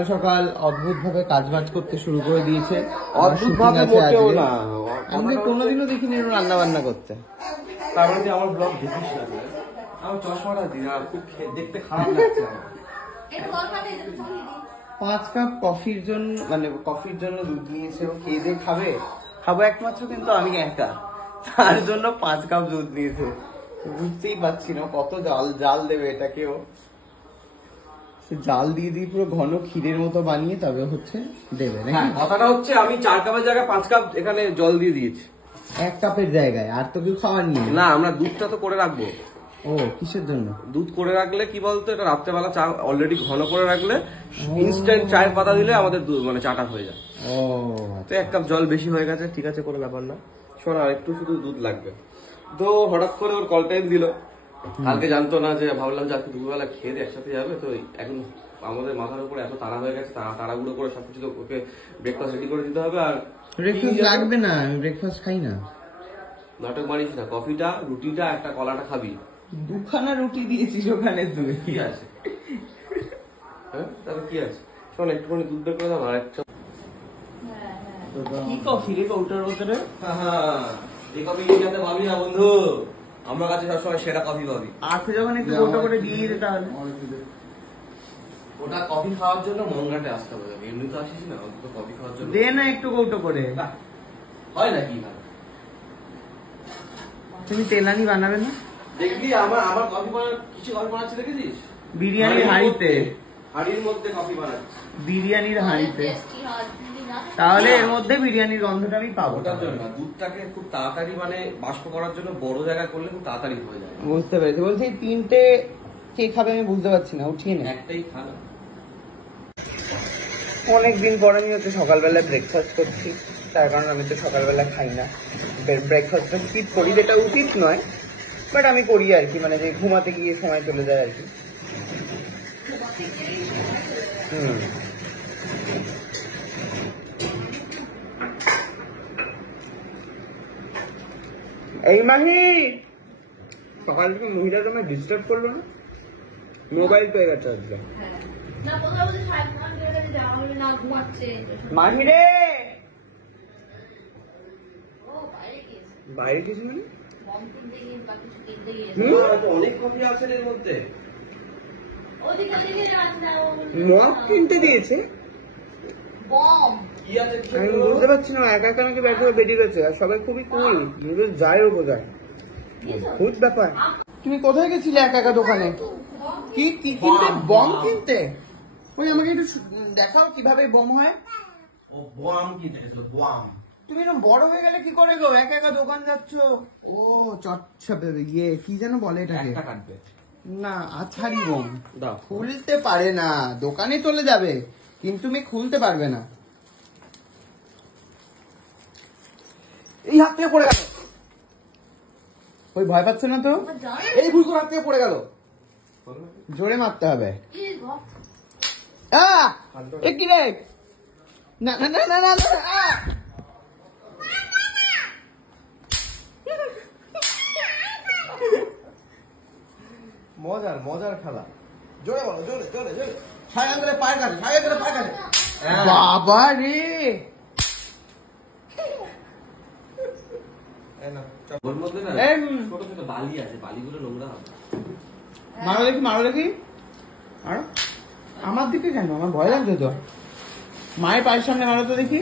সকাল সকাল অদ্ভুত ভাবে কাজ বাজ করতে শুরু করে দিয়েছে। অদ্ভুত ভাবে মোটেও না, আমি কোনোদিনও দেখিনি রান্না বান্না করতে। তারপরে তুই আমার ব্লগ দেখিস না, আমার চশমাটা দিই না, খুব দেখতে খারাপ লাগছে। 5 কাপ কফির জন্য, মানে কফির জন্য দুধ নিয়েছে, ও খেয়ে দিয়ে খাবো একমাত্র, কিন্তু আমি একা, তার জন্য 5 কাপ দুধ নিয়েছে। বুঝতেই পারছি না কত জাল দেবে এটাকেও। জাল দিয়ে পুরো ঘন ক্ষীরের মতো বানিয়ে তবে হচ্ছে দেবে। কথাটা হচ্ছে আমি 4 কাপের জায়গায় 5 কাপ এখানে জল দিয়ে দিয়েছি, 1 কাপের জায়গায়। আর তো কেউ খাওয়ার নেই না, আমরা দুধটা তো করে রাখবো। ও কিসের জন্য? দুধ করে রাখলে কি বলতো, এটা রাত্রেবেলা চা অলরেডি ঘন করে রাখলে ইনস্ট্যান্ট চায়ের পাতা দিলে আমাদের মানে চাটা হয়ে যায়। ও তো 1 কাপ জল বেশি হয়ে গেছে, ঠিক আছে, কোনো ব্যাপার না। শোন, আর একটু শুধু দুধ লাগবে। তো হঠাৎ করে ওর কল টাইম দিল, কালকে জানতো না, যে ভাবলাম যে আজকে দুপুরবেলা খেয়ে দিয়ে একসাথে যাবে। তো এখন আমাদের মাথার উপরে এত তাড়া হয়ে গেছে, তাড়াগুলো করে সবকিছু ওকে ব্রেকফাস্ট রেডি করে দিতে হবে। আর ব্রেকফাস্ট লাগবে না, আমি ব্রেকফাস্ট খাই না। নাটক মারিস না, কফিটা, রুটিটা, একটা কলাটা খাবি। 2খানা রুটি দিয়েছিস ওখানে তুই, কি আছে? হ্যাঁ, তাহলে কি আছে? শোন, একটুখানি দুধ বের করে দাও। আর একটা কি কফি রে কৌটার ভিতরে? এই কফি খেতে পাবি না বন্ধু, আমার কাছে সবসময় সেটা কফি পাবি। আর যখন একটু কৌটা করে দিয়ে দে তাহলে। ওটা কফি খাওয়ার জন্য মনঘাটে আসতে হবে, এমনি তো আসিস না, অন্তত কফি খাওয়ার জন্য দে না একটু কৌটো করে। হয় নাকি? তুমি তেলানি বানাবে না? দেখবি আমার কফি বানার কিছু কফি বানাচ্ছি দেখেছিস? বিরিয়ানির হাঁড়িতে, হাঁড়ির মধ্যে কফি বানাচ্ছি, বিরিয়ানির হাঁড়িতে। তাহলে এর মধ্যে বিরিয়ানির গন্ধটা আমি পাবো। ওটার জন্য না, দুধটাকে খুব তাড়াতাড়ি মানে বাষ্প করার জন্য বড় জায়গায় করলে খুব তাড়াতাড়ি হয়ে যায়। বুঝতে পেরেছি। বলছি 3টে কে খাবে আমি বুঝতে পারছি না, উঠিয়ে না। একটাই খানা। অনেকদিন পর আমি হচ্ছে সকালবেলা ব্রেকফাস্ট করছি, তার কারণ আমি তো সকালবেলা খাই না, ব্রেকফাস্টটা স্কিপ করি, যেটা উচিত নয়, বাট আমি করি আর কি, মানে যে ঘুমাতে গিয়ে সময় চলে যায় আর কি। এই মাহি, সকাল থেকে মহিলা তোমায় ডিস্টার্ব করলো না? মোবাইল পেয়ে গেছে আজকে। মাহি রে, বাইরে কিছু মানে অনেক কফি আছে এর মধ্যে, মদ কিনতে দিয়েছে। কি আছে আমি বুঝতে পারছি না, একা একা নাকি ব্যাটা বেরিয়ে গেছে, আর সবাই খুবই কুল, যায় ও বোঝায়, খুব ব্যাপার। তুমি কোথায় গেছিলে একা একা দোকানে? কি কি কিনতে? বম কিনতে? ওই আমাকে একটু দেখাও কিভাবে বম হয়। ও বম কিনতে গেছিল, বম। তুমি এরকম বড় হয়ে গেলে কি করে গো, একা একা দোকান যাচ্ছ? ও চচ্ছা ইয়ে কি যেন বলে এটাকে? একটা কাটবে না, আছাড়ি বম। খুলতে পারে না, দোকানে চলে যাবে কিন্তু তুমি খুলতে পারবে না। এই হাত থেকে পড়ে গেল, ওই ভয় পাচ্ছে না তো? এই ভুল করে হাত থেকে পড়ে গেল, জোরে মারতে হবে। কি রে? না না না না না, মজার মজার খেলা। জোরে বলো, জোরে জোরে জোরে। পায়ে কাছে, পায়ে কাছে। বাবা রে, ওর মধ্যে না ছোট ছোট বালি আছে, বালিগুলো নোংরা হবে। মারো দেখি, মারো দেখি। আর আমার দিকে কেন? আমার ভয় লাগছে তো। মায়ের পায়ের সামনে মারো তো দেখি।